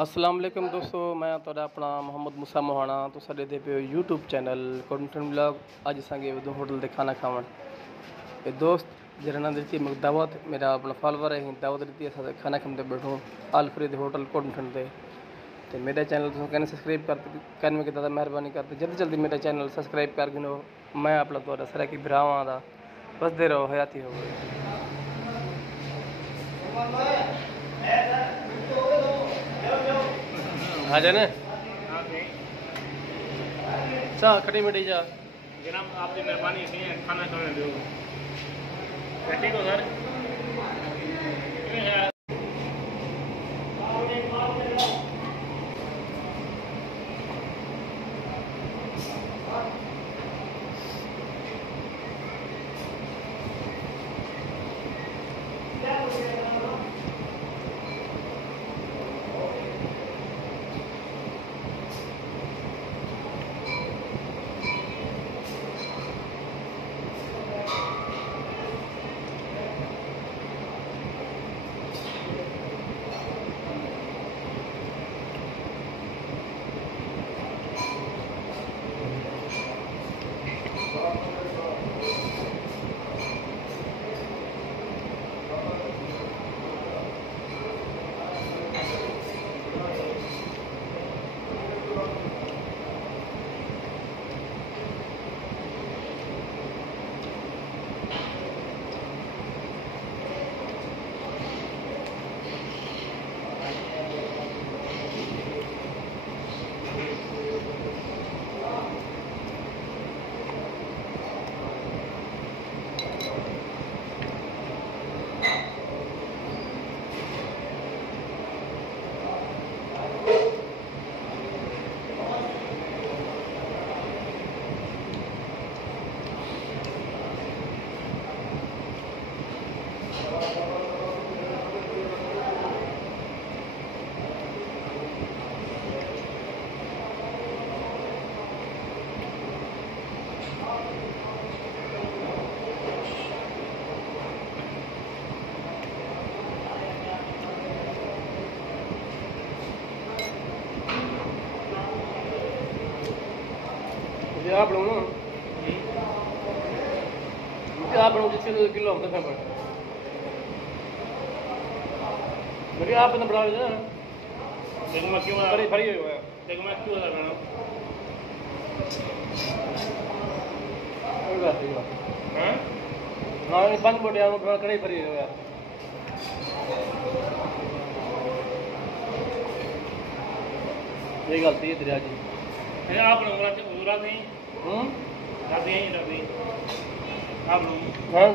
अस्सलाम वालेकुम दोस्तों, मैं तुहाडा अपना मोहम्मद मूसा मोहाना तो साडे दे पे यूट्यूब चैनल कंटेंट ब्लॉग। अज असांगे उदो होटल दे खाना खावन ये दोस्त जिन्होंने दी थी दावत, मेरा अपना फॉलोवर है दावत दी अस खाना खाते बैठो अलफरीद होटल कंटेंट दे। तो मेरा चैनल तुम कहने सब्सक्राइब करने की ज़्यादा मेहरबानी करते जल्दी जल्दी मेरा चैनल सब्सक्राइब कर गिनो। मैं अपना तुहाडा सरा की भरावां दा बसदे रहो हयाती हो गई। आ जाने चाह खड़ी मीठी चाह जनाब आपकी मेहरबानी है खाना खाने दो। ठीक हो सर। आप लोग आप लोग जिसके किलो हम दफे पर आप ना बढ़ा ना देखो मैं क्यों फरी फरी हुआ देखो मैं क्यों कर रहा हूँ। कोई बात नहीं हाँ हाँ ये बंद बोटे हम कड़ी फरी हुआ ये गलती है तेरी जी। आप लोग रात नहीं हम्म रात यहीं आप लोग हाँ